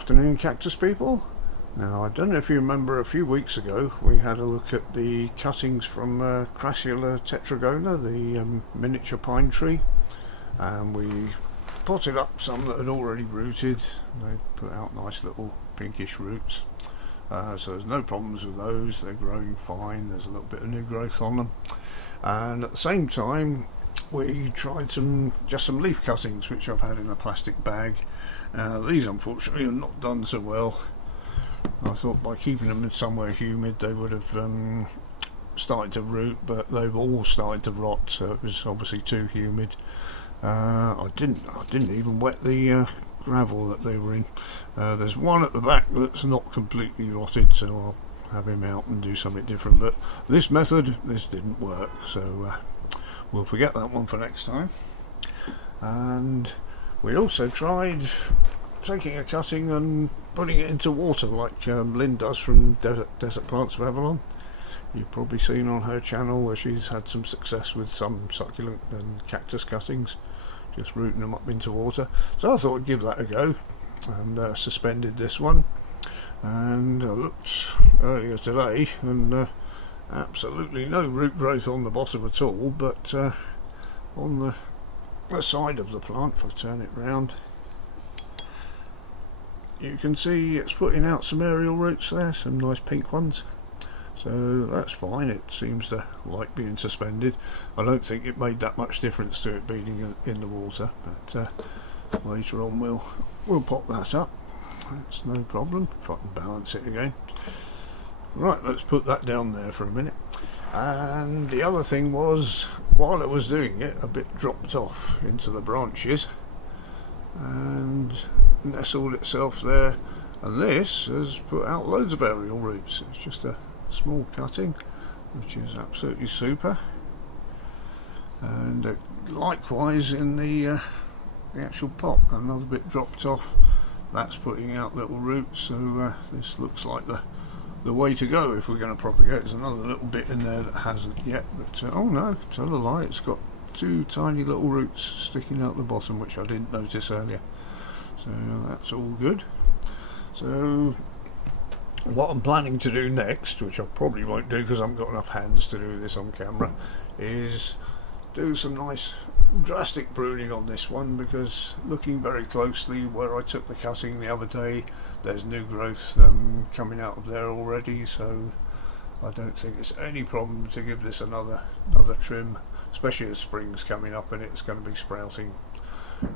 afternoon, cactus people. Now, I don't know if you remember, a few weeks ago we had a look at the cuttings from Crassula tetragona, the miniature pine tree, and we potted up some that had already rooted. They put out nice little pinkish roots, so there's no problems with those. They're growing fine. There's a little bit of new growth on them, and at the same time we tried some leaf cuttings which I've had in a plastic bag. These unfortunately have not done so well. I thought by keeping them in somewhere humid they would have started to root, but they've all started to rot, so it was obviously too humid. I didn't even wet the gravel that they were in. There's one at the back that's not completely rotted, so I'll have him out and do something different, but this didn't work, so we'll forget that one for next time. And we also tried taking a cutting and putting it into water like Lynn does from Desert Plants of Avalon. You've probably seen on her channel where she's had some success with some succulent and cactus cuttings, just rooting them up into water. So I thought I'd give that a go, and suspended this one. And I looked earlier today, and absolutely no root growth on the bottom at all, but on the side of the plant, if I turn it round, you can see it's putting out some aerial roots there, some nice pink ones, so that's fine. It seems to like being suspended. I don't think it made that much difference to it being in the water, but later on we'll pop that up. That's no problem, if I can balance it again. Right, let's put that down there for a minute. And the other thing was, while I was doing it, a bit dropped off into the branches and nestled itself there, and this has put out loads of aerial roots. It's just a small cutting, which is absolutely super. And likewise in the actual pot, another bit dropped off. That's putting out little roots, so this looks like the way to go if we're going to propagate. There's another little bit in there that hasn't yet, but oh no, tell a lie, it's got two tiny little roots sticking out the bottom, which I didn't notice earlier, so that's all good. So what I'm planning to do next, which I probably won't do because I haven't got enough hands to do this on camera, is do some nice drastic pruning on this one, because looking very closely where I took the cutting the other day, there's new growth coming out of there already, so I don't think it's any problem to give this another trim, especially as spring's coming up and it's going to be sprouting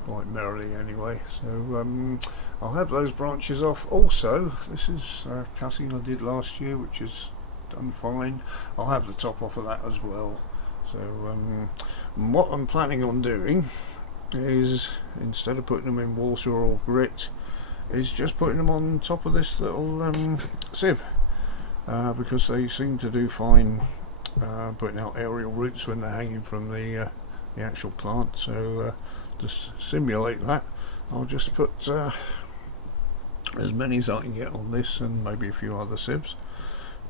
quite merrily anyway. So I'll have those branches off. Also, this is a cutting I did last year which is done fine. I'll have the top off of that as well. So what I'm planning on doing is, instead of putting them in water or grit, is just putting them on top of this little sieve, because they seem to do fine putting out aerial roots when they're hanging from the actual plant. So to simulate that, I'll just put as many as I can get on this, and maybe a few other sieves,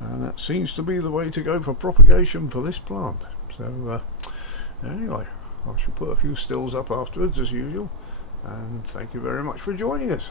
and that seems to be the way to go for propagation for this plant. So anyway, I shall put a few stills up afterwards as usual, and thank you very much for joining us.